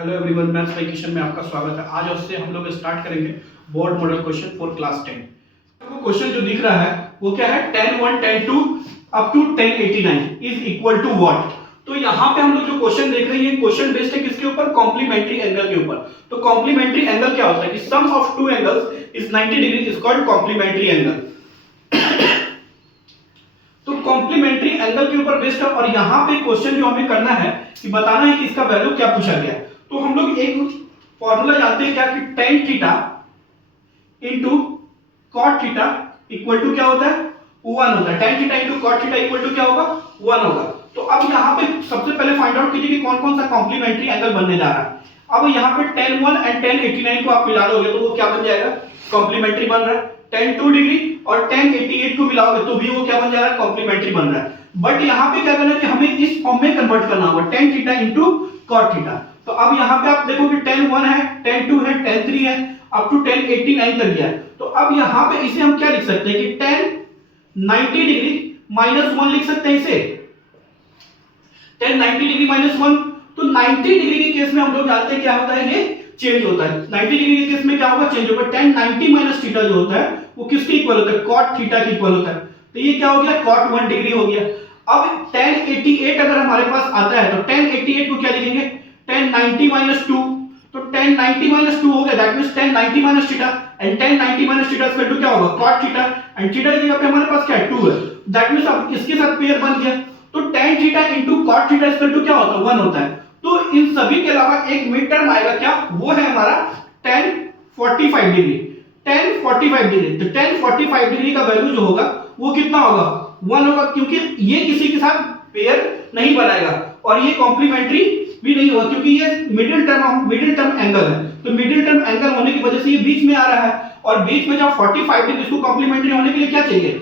Hello everyone, maths vacation में आपका स्वागत है। आज उससे हम लोग स्टार्ट करेंगे board model question for class 10। आपको क्वेश्चन जो दिख रहा है वो क्या है, tan 1 tan 2 up to tan 89 is equal to what. तो यहाँ पे हम लोग जो क्वेश्चन देख रहे हैं क्वेश्चन बेस्ड है किसके ऊपर, कॉम्प्लीमेंट्री एंगल के ऊपर। तो कॉम्प्लीमेंट्री एंगल क्या होता है कि sum of two angles is 90 degree is called complementary angle. तो कॉम्प्लीमेंट्री एंगल के ऊपर बेस्ड है और यहाँ पे क्वेश्चन जो हमें करना है कि बताना है कि इसका वैल्यू क्या पूछा गया है। तो हम लोग एक फॉर्मूला जानते हैं क्या कि tan theta into cot theta equal to क्या होता है, 1 होता है। tan theta into cot theta equal to क्या होगा, 1 होगा। तो अब यहाँ पे सबसे पहले फाइंड आउट कीजिए कि कौन कौन सा कॉम्प्लीमेंट्री एंगल बनने जा रहा है। अब यहाँ पे tan 1 एंड tan 89 को आप मिला लोगे तो वो क्या बन जाएगा, कॉम्प्लीमेंट्री बन रहा है। tan 2 डिग्री और tan 88 को मिलाओगे तो भी वो क्या बन जा रहा है, कॉम्प्लीमेंट्री बन रहा है। बट यहाँ पे क्या करना है कि हमें इस फॉर्म में कन्वर्ट करना होगा, tan theta into cot theta. तो अब यहाँ पे आप देखो कि tan 1 है, tan 2 है, tan 3 है, अप टू tan 89 तक गया है। तो अब यहाँ पे इसे हम क्या लिख सकते हैं कि tan 90 डिग्री माइनस 1 लिख सकते हैं इसे। tan 90 डिग्री माइनस 1, तो 90 डिग्री के केस में हम लोग जानते हैं क्या होता है, ये चेंज होता है। 90 डिग्री के केस में क्या होगा, चेंज होगा। tan 90 माइनस थीटा जो होता है वो किसके इक्वल होता है, cot थीटा के इक्वल होता है। तो ये क्या हो गया, cot 1 डिग्री हो गया। अब tan 88 अगर हमारे पास आता है तो tan 88 को क्या लिखेंगे, tan 90 minus 2। तो tan 90 minus 2 हो गया, that means tan 90 minus theta and tan 90 minus theta equal to क्या होगा, cot थीटा एंड थीटा की जगह पे हमारे पास क्या है, 2 है। दैट मींस अब इसके साथ पेयर बन गया। तो tan theta into cot theta equal to क्या होता है, 1 होता है। तो इन सभी के अलावा एक मिड टर्म आएगा क्या, वो है हमारा tan 45 डिग्री। tan 45 डिग्री, तो tan 45 डिग्री का वैल्यू जो होगा वो कितना होगा, 1 होगा, क्योंकि ये किसी के साथ पेयर नहीं बनाएगा और ये कॉम्प्लीमेंट्री भी नहीं होगा क्योंकि ये मिडिल टर्म एंगल है। तो मिडिल टर्म एंगल होने की वजह से ये बीच में आ रहा है और बीच में जब 45 डिग्री, इसको कॉम्प्लीमेंट्री होने के लिए क्या चाहिए,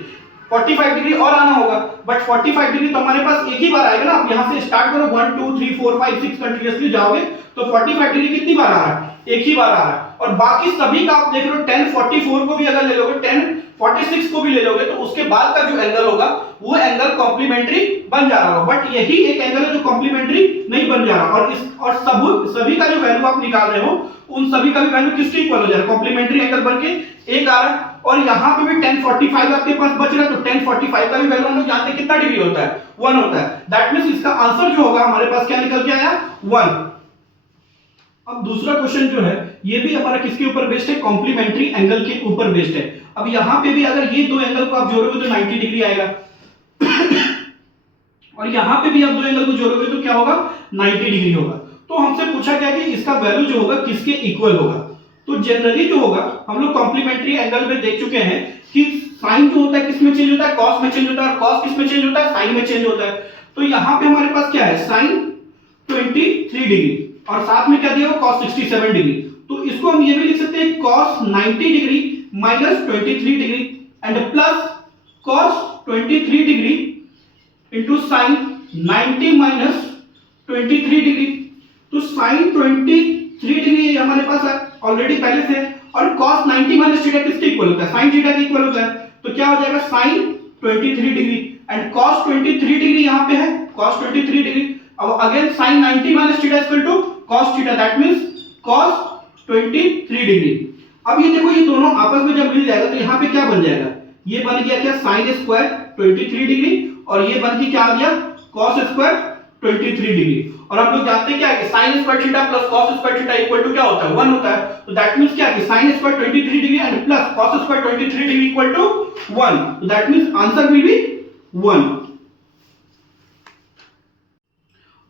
45 डिग्री और आना होगा। बट 45 डिग्री तो हमारे पास एक ही बार आएगा ना। आप यहां से स्टार्ट करो 1 2 3 4 5 6 कंटीन्यूअसली जाओगे तो 45 डिग्री कितनी बार आ रहा है, एक ही बार आ रहा है। और बाकी सभी का आप देख लो, tan 44 को भी अगर ले लोगे, tan 46 को भी ले लोगे तो उसके बाद का जो एंगल होगा वो एंगल कॉम्प्लीमेंट्री बन जा रहा होगा। बट यही एक एंगल है जो कॉम्प्लीमेंट्री नहीं बन जा रहा। और सभी का जो वैल्यू आप निकाल रहे हो उन सभी का भी वैल्यू किसके इक्वल हो जा रहा है, कॉम्प्लीमेंट्री एंगल बनके एक आ रहा है। और यहाँ पे भी tan 45 आपके पास बच रहा है तो tan 45 का भी वैल्यू हम लोग जानते हैं कितना डिग्री होता है, 1 होता है। दैट मींस इसका आंसर जो होगा हमारे पास क्या निकल के आया, 1। अब दूसरा क्वेश्चन जो है ये भी हमारा किसके ऊपर बेस्ड है, कॉम्प्लीमेंट्री एंगल के ऊपर बेस्ड है। अब यहाँ पे भी अगर ये दो एंगल को आप जोड़ोगे तो 90 डिग्री आएगा और यहाँ पे भी आप दो एंगल को जोड़ोगे तो क्या होगा, 90 डिग्री होगा। तो हमसे पूछा गया कि इसका वैल्यू जो होगा किसके इक्वल होगा। तो जनरली जो होगा हम लोग कॉम्प्लीमेंट्री एंगल में देख चुके हैं कि साइन जो होता है किसमें चेंज होता है, कॉस में चेंज होता है, और कॉस किसमें चेंज होता है, साइन में चेंज होता है। तो यहाँ पे हमारे पास क्या है, साइन 23 डिग्री और साथ में क्या दिया हुआ, cos 67 डिग्री। तो इसको हम ये भी लिख सकते हैं cos 90 degree minus 23 degree and plus cos 23 degree into sin 90 minus 23 degree. तो sin 23 डिग्री हमारे पास ऑलरेडी पहले से है और cos 90 माइनस थीटा किसके इक्वल होता है, sin थीटा के इक्वल होता है। तो क्या हो जाएगा, sin 23 degree and cos 23 degree यहाँ पे है, cos 23 डिग्री। अब again sin 90 minus theta equal to cos theta, that means cos 23 degree. अब ये देखो ये दोनों आपस में जब मिल जाएगा तो यहाँ पे क्या बन जाएगा, ये बन गया क्या, sin स्क्वायर 23 डिग्री और ये बन के क्या आ गया, cos स्क्वायर 23 डिग्री। और हम लोग जानते हैं क्या है कि sin square theta plus cos square theta equal to क्या होता है, 1 होता है। तो दैट मींस क्या है कि sin square 23 degree and plus cos square 23 degree equal to 1। तो that means answer will be 1।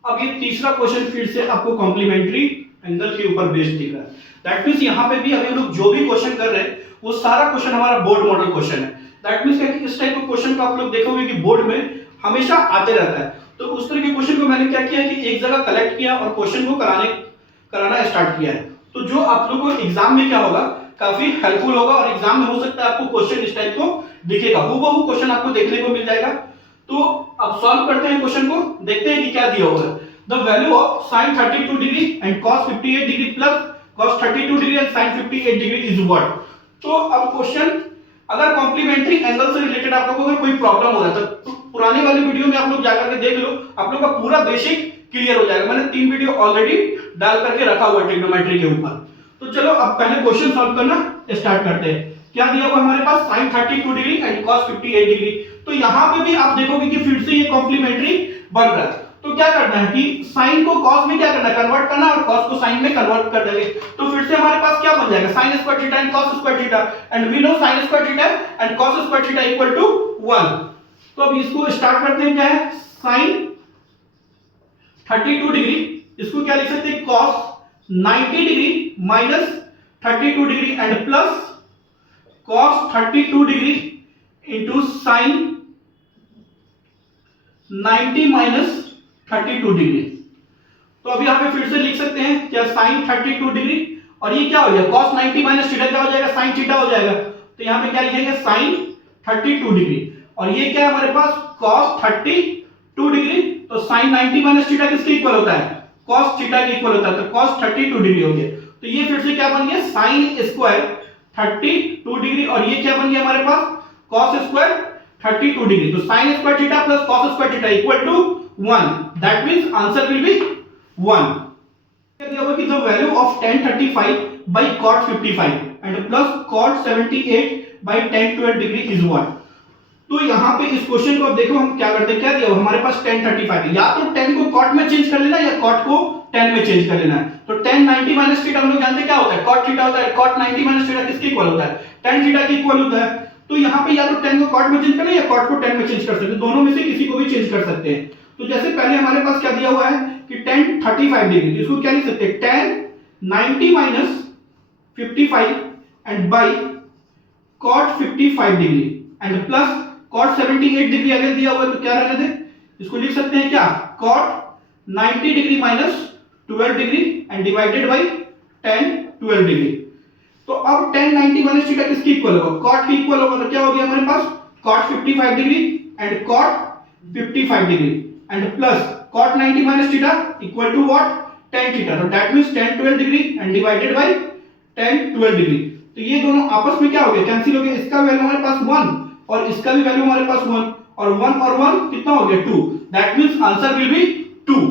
अब ये तीसरा क्वेश्चन फिर से आपको कॉम्प्लीमेंट्री एंगल के ऊपर बेस्ड दिख रहा है। दैट मींस यहाँ पे भी अभी हम लोग जो भी क्वेश्चन कर रहे हैं वो सारा क्वेश्चन हमारा बोर्ड मॉडल क्वेश्चन है। दैट मींस कि इस टाइप के क्वेश्चन को आप लोग देखोगे कि बोर्ड में हमेशा आते रहता है। तो उस तरह के क्वेश्चन को मैंने क्या किया कि एक जगह कलेक्ट किया और क्वेश्चन को कराना स्टार्ट किया है। तो जो आप लोगों को एग्जाम में क्या होगा, काफी हेल्पफुल होगा और एग्जाम में हो सकता है आपको क्वेश्चन इस टाइप को दिखेगा, हूबहू क्वेश्चन आपको देखने को मिल जाएगा। तो अब सॉल्व करते हैं क्वेश्चन को, देखते हैं कि क्या दिया हुआ है। The value of sin 32 degree and cos 58 degree plus cos 32 degree and sin 58 degree is what। तो अब क्वेश्चन अगर कॉम्प्लीमेंट्री एंगल से रिलेटेड आप लोगों को कोई प्रॉब्लम हो रहा है तो पुरानी वाली वीडियो में आप लोग जाकर के देख लो, आप लोग का पूरा बेसिक क्लियर हो जाएगा। मैंने 3 वीडियो ऑलरेडी डाल करके रखा हुआ ट्रिग्नोमेट्री के ऊपर। तो चलो अब पहले क्वेश्चन सॉल्व करना स्टार्ट करते हैं। क्या दिया हुआ हमारे पास sin 32 degree and cos 58 degree. तो यहां पे भी आप देखोगे कि फिर से ये कॉम्प्लीमेंट्री बन रहा है। तो क्या करना है कि sin को cos में क्या करना है, कन्वर्ट करना, और cos को sin में कन्वर्ट कर देंगे। तो फिर से हमारे पास क्या बन जाएगा, sin square theta and cos square theta, and we know sin square theta and cos square theta equal to 1। तो अब इसको स्टार्ट करते हैं, क्या है sin 32 डिग्री, इसको क्या लिख सकते हैं cos 90 degree minus 32 degree and plus cos 32 degree into sin 90 minus 32 degree. तो अब यहां पे फिर से लिख सकते हैं क्या, sin 32 डिग्री और ये क्या हो जाएगा cos 90 माइनस थीटा क्या हो जाएगा, sin थीटा हो जाएगा। तो यहां पे क्या लिखेंगे sin 32 डिग्री, और ये क्या है हमारे पास cos 32 डिग्री। तो sin 90 माइनस थीटा किसके इक्वल होता है, cos थीटा के इक्वल होता है। तो cos 32 डिग्री हो गया। तो ये फिर से क्या बन गया sin स्क्वायर 32 डिग्री, और ये क्या बन गया हमारे पास cos स्क्वायर 32 डिग्री। तो sin square theta plus cos square theta equal to 1, that means answer will be 1। दिया हुआ कि the value of tan 35 by cot 55 and plus cot 78 by tan 12 degree is what. तो यहां पे इस question को अब देखो हम क्या करते हैं, क्या दिया हुआ हमारे पास tan 35 है, या तो tan को cot में चेंज कर लेना या cot को tan में चेंज कर लेना है। तो tan 90 माइनस थीटा हम लोग जानते हैं क्या होता है, cot थीटा होता है। cot 90 माइनस थीटा किसके इक्वल होता है, tan थीटा के इक्वल होता है। तो यहां पे या तो tan को cot में चेंज करना या cot को tan में चेंज कर सकते हैं, दोनों में से किसी को भी चेंज कर सकते हैं। तो जैसे पहले हमारे पास क्या दिया हुआ है कि tan 35 डिग्री, तो इसको क्या लिख सकते हैं tan 90 minus 55 and by cot 55 degree and plus cot 78 degree अगर दिया हुआ है तो क्या रहने दे, इसको लिख सकते हैं क्या cot 90 degree minus 12 degree and divided by tan 12 degree. तो अब tan 90 माइनस थीटा किसके इक्वल होगा, cot के इक्वल होगा। तो क्या हो गया हमारे पास cot 55 degree and cot 55 degree and plus cot 90 minus theta equal to what, tan theta. तो that means tan 12 degree and divided by tan 12 degree. तो ये दोनों आपस में क्या हो गया, कैंसिल हो गया। इसका वैल्यू हमारे पास 1 और इसका भी वैल्यू हमारे पास 1, और 1 और 1 कितना हो गया 2, that means answer will B 2।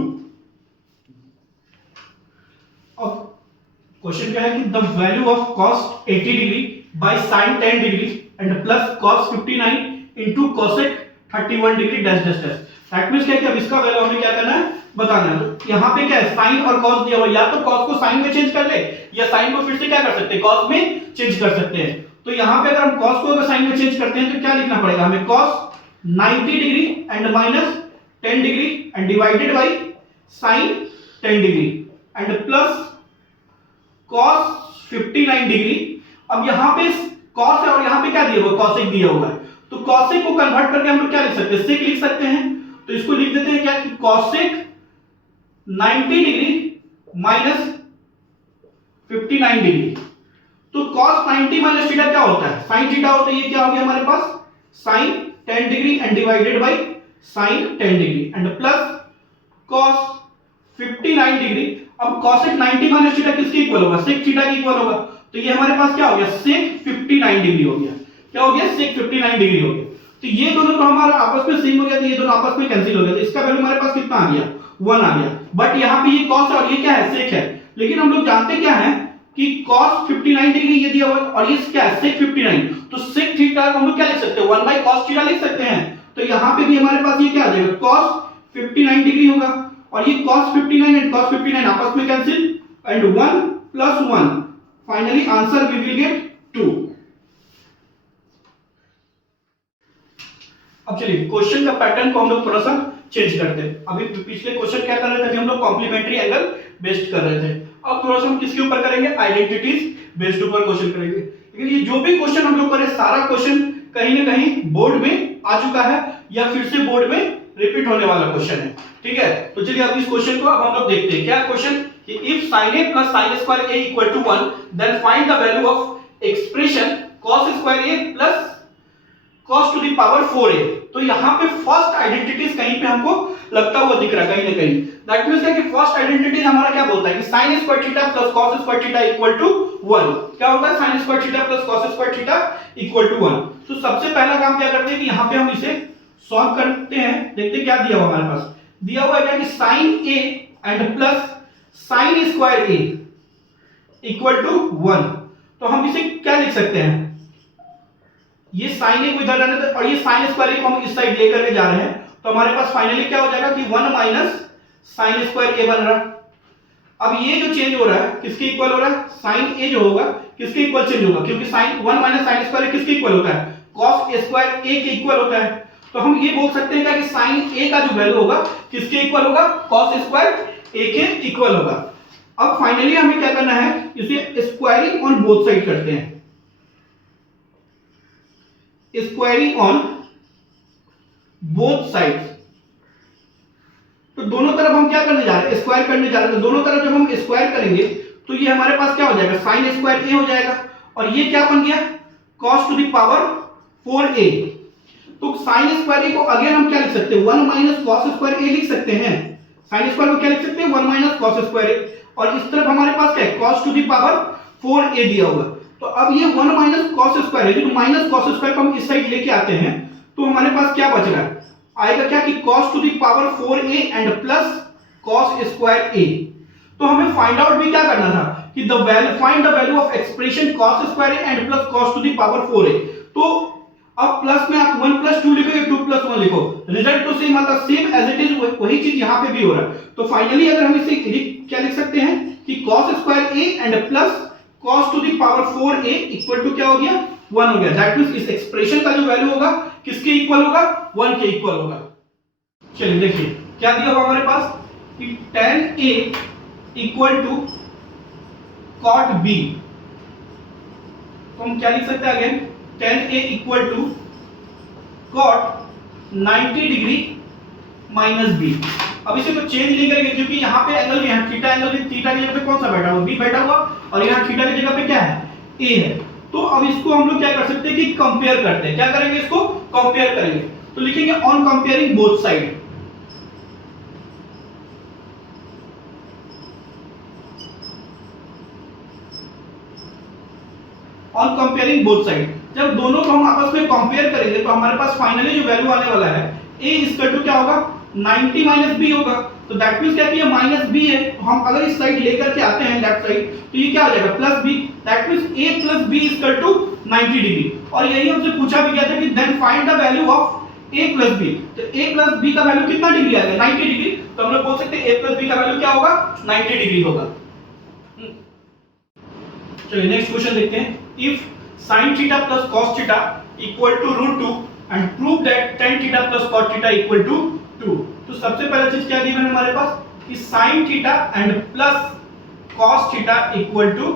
अब क्वेश्चन क्या है कि the value of cos 80 degree by sin 10 degree and plus cos 59 into cosec 31 degree dash dash dash. That means क्या है कि अब इसका वैल्यू हमें क्या करना है, बताना है। तो यहां पे क्या है sin और cos दिया हुआ, या तो cos को sin में चेंज कर ले या sin को फिर से क्या कर सकते हैं cos में चेंज कर सकते हैं। तो यहां पे अगर हम cos को अगर sin में चेंज करते हैं तो क्या लिखना पड़ेगा हमें, cos 90 degree and minus 10 degree and divided bye sin 10 degree and plus cos 59 degree. अब यहां पे cos है और यहां पे क्या दिया हुआ, cosec दिया हुआ है। तो cosec को कन्वर्ट करके हम लोग क्या लिख सकते हैं, sec लिख सकते हैं। तो इसको लिख देते हैं क्या कि cosec 90 डिग्री माइनस 59 डिग्री। तो cos 90 माइनस थीटा क्या होता है, sin थीटा होता है। ये क्या हो गया हमारे पास sin 10 degree and divided bye sin 10 degree and plus cos 59 degree. अब cosec 90 माइनस थीटा किसके इक्वल होगा, sec थीटा के इक्वल होगा। तो ये हमारे पास क्या हो गया, sec 59 डिग्री हो गया। क्या हो गया, sec 59 डिग्री हो गया। तो ये दोनों तो हमारा आपस में सेम हो गया, तो ये दोनों आपस में कैंसिल हो गया। तो इसका वैल्यू हमारे पास कितना आ गया, 1 आ गया। बट यहाँ पे ये cos है और ये क्या है, sec है। लेकिन हम लोग जानते क्या है कि cos 59 डिग्री ये दिया हुआ और ये क्या है, sec 59। तो sec थीटा को हम लोग क्या लिख सकते हैं, 1 by cos थीटा लिख सकते हैं। तो यहाँ पे भी हमारे पास ये क्या आ जाएगा, cos 59 डिग्री होगा, और ये cos 59 एंड cos 59 आपस में cancel and 1 plus 1, finally answer we will get 2। अब चलिए क्वेश्चन का पैटर्न को हम लोग थोड़ा सा चेंज करते हैं। अभी पिछले क्वेश्चन क्या कर रहे थे कि हम लोग कॉम्प्लीमेंट्री एंगल बेस्ड कर रहे थे। अब थोड़ा सा हम किसके ऊपर करेंगे, आइडेंटिटीज बेस्ड ऊपर क्वेश्चन करेंगे। लेकिन ये जो भी क्वेश्चन हम लोग करें, सारा क्वेश्चन कहीं ना कहीं बोर्ड में आ चुका है या फिर से बोर्ड में रिपीट होने वाला क्वेश्चन है। ठीक है, तो चलिए अब इस क्वेश्चन को अब हम लोग देखते हैं। क्या क्वेश्चन कि if sin a plus sin square a equal to 1 then find the value of expression cos square a plus cos to the power 4a। तो यहां पे फर्स्ट आइडेंटिटीज कहीं पे हमको लगता हुआ दिख रहा है कहीं ना कहीं। दैट मींस कि फर्स्ट आइडेंटिटीज हमारा क्या बोलता है कि sin square theta plus cos square theta equal to 1। क्या होता है, sin square theta plus cos square theta equal to 1। तो सबसे पहला काम क्या करते हैं कि यहां पे हम इसे सॉल्व करते हैं। देखते हैं क्या दिया हुआ हमारे पास, दिया हुआ है क्या कि sin a and plus sine square a equal to 1। तो हम इसे क्या लिख सकते हैं, ये साइन ए को इधर रहने दो और ये साइन स्क्वायर ए को हम इस साइड लेकर के जा रहे हैं, तो हमारे पास फाइनली क्या हो जाएगा कि 1 माइनस साइन स्क्वायर ए बन रहा है। अब ये जो चेंज हो रहा है किसके इक्वल हो रहा है, साइन ए जो होगा किसके इक्वल चेंज होगा, क्योंकि साइन 1 माइनस साइन स्क्वायर किसके इक्वल होता है, cos स्क्वायर ए के इक्वल होता है। तो हम ये बोल सकते हैं कि साइन ए का जो वैल्यू होगा किसके इक्वल होगा, cos स्क्वायर ए के इक्वल होगा। अब फाइनली हमें क्या करना है, इसे स्क्वायरिंग ऑन बोथ साइड करते हैं, स्क्वायरिंग ऑन बोथ साइड्स। तो दोनों तरफ हम क्या करने जा रहे हैं, स्क्वायर करने जा रहे हैं। तो दोनों तरफ जब हम स्क्वायर करेंगे तो ये हमारे पास क्या हो जाएगा, साइन स्क्वायर ए हो जाएगा और ये क्या बन गया, cos to the power 4a। तो साइन स्क्वायर ए को अगेन हम क्या लिख सकते हैं, 1 माइनस cos स्क्वायर ए लिख सकते हैं। साइन स्क्वायर को क्या लिख सकते हैं, 1 माइनस cos स्क्वायर ए, और इस तरफ हमारे पास क्या है, cos to the power 4a दिया हुआ। तो अब ये 1 माइनस cos स्क्वायर है, जो माइनस cos स्क्वायर को हम इस साइड लेके आते हैं तो हमारे पास क्या बच रहा है, आएगा क्या कि cos to the power 4a and plus cos square a। तो हमें फाइंड आउट भी क्या करना था कि the value, find the value of expression cos square a and plus cos to the power 4a। तो अब प्लस में आप 1 प्लस 2 लिखो या 2 प्लस 1 लिखो, रिजल्ट तो सेम आता, सेम एज इट इज वही चीज यहां पे भी हो रहा है। तो फाइनली अगर हम इसे क्या लिख सकते हैं कि cos square a and plus cos to the power 4a equal to क्या हो गया, 1 हो गया। दैट मींस इस एक्सप्रेशन का जो वैल्यू होगा किसके इक्वल होगा, 1 के इक्वल होगा। चलिए देखिए क्या दिया हुआ हमारे पास कि tan a equal to cot b। तो हम क्या लिख सकते हैं again, tan a equal to cot 90 degree minus b। अब इसे तो चेंज नहीं करेंगे क्योंकि यहाँ पे एंगल भी है, थीटा एंगल, थीटा की जगह पे कौन सा बैठा हुआ, b बैठा हुआ, और यहाँ थीटा की जगह पे क्या है, a है। तो अब इसको हम लोग क्या कर सकते हैं कि कंपेयर करते हैं, क्या करेंगे, इसको कंपेयर करेंगे। तो लिखेंगे on comparing both side, on comparing both side. जब दोनों को हम आपस में कंपेयर करेंगे तो हमारे पास फाइनली जो वैल्यू आने वाला है a इक्वल टू क्या होगा, 90 माइनस b होगा। तो दैट मींस क्या कि ये माइनस b है, तो हम अगर इस साइड लेकर के आते हैं लेफ्ट साइड तो ये क्या हो जाएगा, plus b। That means a plus b equal to 90 degree. और यही हमसे पूछा भी गया था कि then find the value of a plus b। तो a प्लस b का वैल्यू कितना डिग्री आएगा, 90 डिग्री। तो हम लोग बोल सकते हैं a प्लस b का वैल्यू क्या होगा, 90 डिग्री होगा। चलिए नेक्स्ट क्वेश्चन देखते हैं। If sin theta plus cos theta equal to √2 and prove that tan theta plus cot theta equal to 2। तो सबसे पहला चीज क्या गिवन है हमारे पास कि sin theta and plus cos theta equal to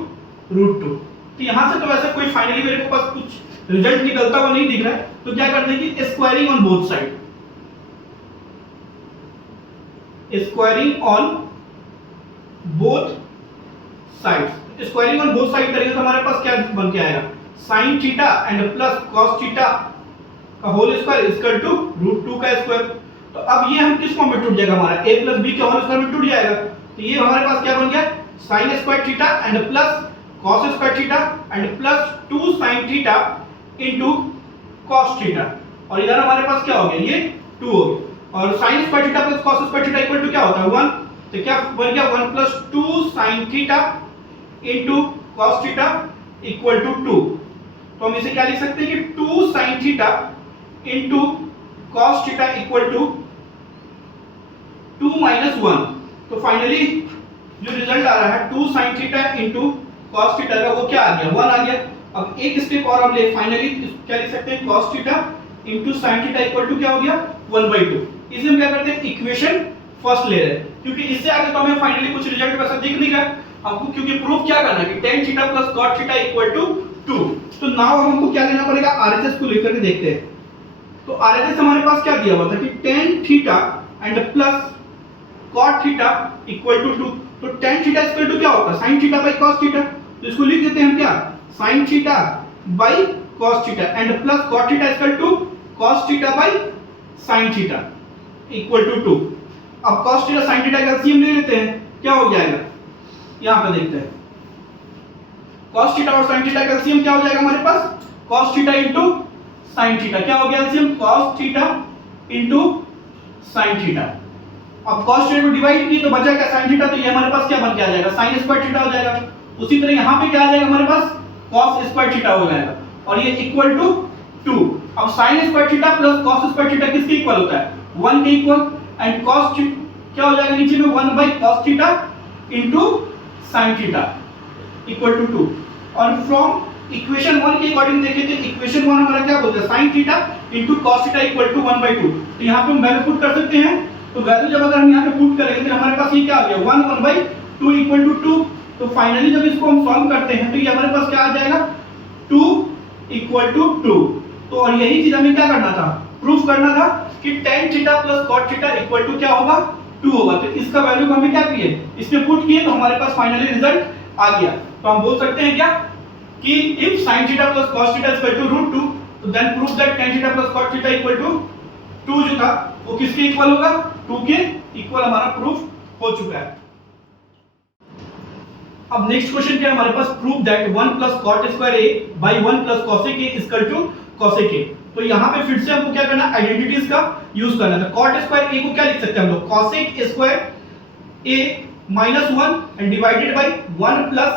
√2। तो यहां से तो वैसे कोई फाइनली मेरे को पास कुछ रिजल्ट निकलता हुआ नहीं दिख रहा है, तो क्या करते हैं कि squaring on both side, squaring on both sides. Squaring on both side करेंगे तो हमारे पास क्या बन के आएगा, sin theta and plus cos theta का होल स्क्वायर इक्वल टू √2 का स्क्वायर। तो अब ये हम किस फॉर्म में टूट जाएगा, हमारा a प्लस b के होल स्क्वायर में टूट जाएगा। तो ये हमारे पास क्या बन गया, sin square theta and plus cos square theta and plus 2 sin theta into cos theta. और इधर हमारे पास क्या हो गया, ये 2 हो गया। और sin square theta plus cos square theta equal to क्या होता है, 1। तो क्या बन गया, 1 plus 2 sin theta into cos theta equal to 2। तो हम इसे क्या लिख सकते हैं कि 2 sin theta into cos theta equal to 2 minus 1। तो फाइनली जो रिजल्ट आ रहा है 2 sin theta into cos theta का वो क्या आ गया, 1 आ गया। अब एक स्टेप और हम ले, फाइनली क्या लिख सकते हैं, cos theta into sin theta equal to क्या हो गया, 1/2। इसे हम क्या करते हैं, इक्वेशन फर्स्ट ले रहे हैं, क्योंकि इससे आगे तो हमें फाइनली कुछ रिजल्ट वैसा दिख नहीं रहा हमको, क्योंकि प्रूफ क्या करना है कि tan theta plus cot theta equal to 2। तो नाउ हमको क्या लेना पड़ेगा, आरएचएस को लेकर के देखते हैं। तो आरएचएस हमारे पास क्या दिया हुआ था कि tan theta and plus cot theta equal to 2। तो tan थीटा इक्वल टू क्या होगा, sin theta by cos theta. तो इसको लिख देते हैं हम क्या, sin theta by cos theta and plus cot theta equal to cos theta by sin theta equal to 2। अब cos थीटा sin थीटा का एलसीएम ले लेते हैं, क्या हो जाएगा, यहां पे देखते हैं। cos थीटा और sin थीटा का एलसीएम क्या हो जाएगा हमारे पास, cos theta into sin theta. क्या हो गया LCM, cos theta into sin theta. अब cos थीटा को डिवाइड किए तो बचा क्या sin थीटा, तो ये हमारे पास क्या बन के आ जाएगा sin स्क्वायर थीटा हो जाएगा। उसी तरह यहाँ पे क्या आ जाएगा हमारे पास cos स्क्वायर थीटा हो जाएगा और ये इक्वल टू 2। अब sin square theta plus cos square theta किसके इक्वल होता है, 1 के इक्वल, एंड cos क्या हो जाएगा नीचे में 1 by cos theta into sin theta equal to 2। और फ्रॉम इक्वेशन 1 के अकॉर्डिंग देखें तो इक्वेशन 1 हमारा क्या बोलता है sin theta into cos theta equal to 1/2। तो यहाँ पे हम वैल्यू पुट कर सकते हैं, तो वैल्यू जब अगर हम यहाँ पे पुट करेंगे तो हमारे पास ये क्या आ गया 1/2 इक्वल टू 2। तो फाइनली जब इसको हम सॉल्व करते हैं तो ये हमारे पास क्या आ जाएगा 2 इक्वल टू 2। तो और यही चीज हमें क्या करना था, प्रूफ करना था कि tan theta plus cot theta equal to क्या होगा 2 होगा। तो इसका वैल्यू को हमें क्या किए, इसमें पुट किए, तो हमारे पास फाइनली रिजल्ट आ गया। तो हम बोल सकते हैं क्या कि if sin theta plus cos theta equal to √2 तो then proof that tan theta plus cot theta equal to 2 जो था वो किसके इक्वल होगा, 2 के इक्वल हमारा प्रूफ हो चुका है। अब नेक्स्ट क्वेश्चन क्या है हमारे पास, proof that 1 plus cot square a by 1 plus cos a equal to cos a। तो यहाँ पे फिर से हमको क्या करना है, आइडेंटिटीज का यूज करना था। cot स्क्वायर a को क्या लिख सकते हैं हम लोग, cos square a minus 1 and divided bye 1 plus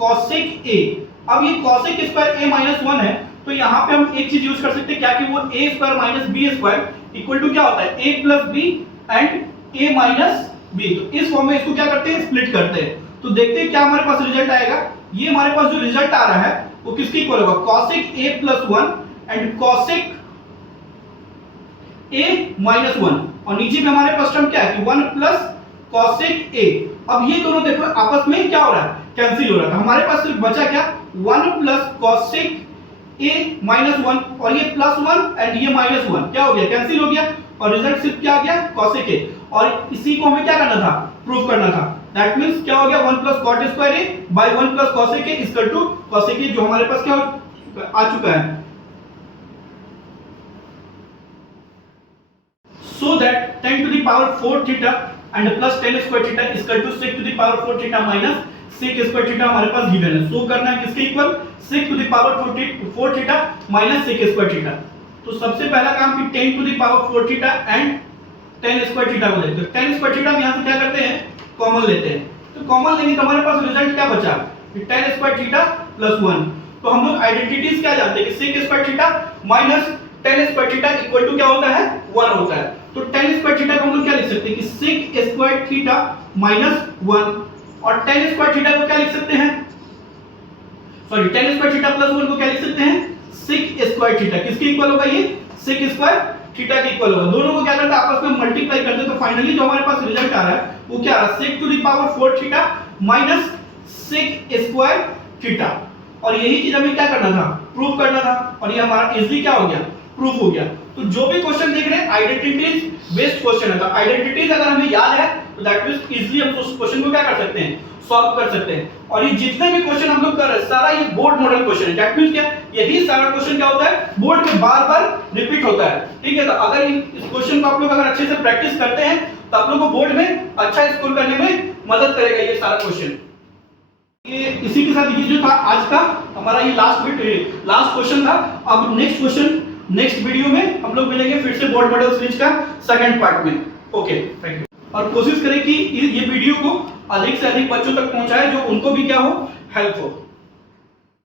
cos a। अब ये cos स्क्वायर a माइनस 1 है, तो यहाँ पे हम एक चीज यूज कर सकते हैं क्या कि वो a square minus b square equal to क्या होता है a plus b and a minus b। तो इस फॉर्म में इसको क्या करते हैं, स्प्लिट करते हैं। तो देखते हैं क्या हमारे पास रिजल्ट आएगा। ये हमारे पास जो रिजल्ट आ रहा है वो किसके इक्वल होगा, cos a plus 1 and cos a minus 1, और नीचे में हमारे पास टर्म क्या है कि 1 प्लस cos a। अब ये दोनों देखो आपस में क्या हो रहा है, कैंसिल हो रहा था। हमारे पास सिर्फ बचा क्या 1 प्लस cos a माइनस 1 और ये प्लस 1 एंड ये माइनस 1 क्या हो गया, कैंसिल हो गया, और रिजल्ट सिर्फ क्या आ गया cos a। और इसी को हमें क्या करना था, प्रूफ करना था। दैट मींस क्या हो गया 1 plus cot square a by 1 plus cos a equal to cos a, जो हमारे पास क्या आ चुका है। So that tan to the power 4 theta and plus tan square theta is equal to sec to the power 4 theta minus sec square theta हमारे पास given है। सो करना है किसके equal, sec to the power 4 theta minus sec square theta। तो सबसे पहला काम कि tan to the power 4 theta and tan square theta को देखते हैं। tan square theta हम यहाँ से क्या करते हैं, कॉमन लेते हैं। तो कॉमन लेंगे तो हमारे पास रिजल्ट क्या बचा, tan square theta plus 1। तो हम लोग आइडेंटिटीज क्या जानते हैं कि sec square theta minus tan square theta equal to क्या होता है, 1 होता है। तो tan स्क्वायर थीटा को हम लोग क्या लिख सकते हैं कि sec स्क्वायर थीटा माइनस 1, और tan स्क्वायर थीटा को क्या लिख सकते हैं, sorry tan square theta plus 1 को क्या लिख सकते हैं, sec स्क्वायर थीटा। किसके इक्वल होगा ये, sec स्क्वायर थीटा के इक्वल होगा। दोनों को क्या करते हैं, आपस में मल्टीप्लाई करते हैं। तो फाइनली जो हमारे पास रिजल्ट आ रहा है वो क्या आ रहा है, sec to the power 4 theta minus sec square theta. और यही चीज हमें क्या करना था, प्रूफ करना था, और ये हमारा इजीली क्या हो गया, प्रूफ हो गया। तो जो भी क्वेश्चन देख रहे हैं आइडेंटिटीज बेस्ड क्वेश्चन है। तो आइडेंटिटीज अगर हमें याद है तो दैट मींस इजीली हम उस क्वेश्चन को क्या कर सकते हैं, सॉल्व कर सकते हैं। और ये जितने भी क्वेश्चन हम लोग कर रहे हैं सारा ये बोर्ड मॉडल क्वेश्चन है। दैट मींस क्या, यही सारा क्वेश्चन क्या होता है, बोर्ड में बार-बार रिपीट होता है। ठीक है, तो अगर इस क्वेश्चन को आप लोग अगर अच्छे से प्रैक्टिस करते हैं तो आप लोग को बोर्ड में अच्छा स्कोर करने में मदद करेगा ये सारा क्वेश्चन। ये इसी के साथ ये जो था आज का हमारा ये लास्ट क्वेश्चन था। अब नेक्स्ट क्वेश्चन नेक्स्ट वीडियो में हम लोग मिलेंगे फिर से बोर्ड मॉडल सीरीज का सेकंड पार्ट में। Okay, thank you. और कोशिश करें कि ये वीडियो को अधिक से अधिक बच्चों तक पहुंचाएं जो उनको भी क्या हो, हेल्प हो।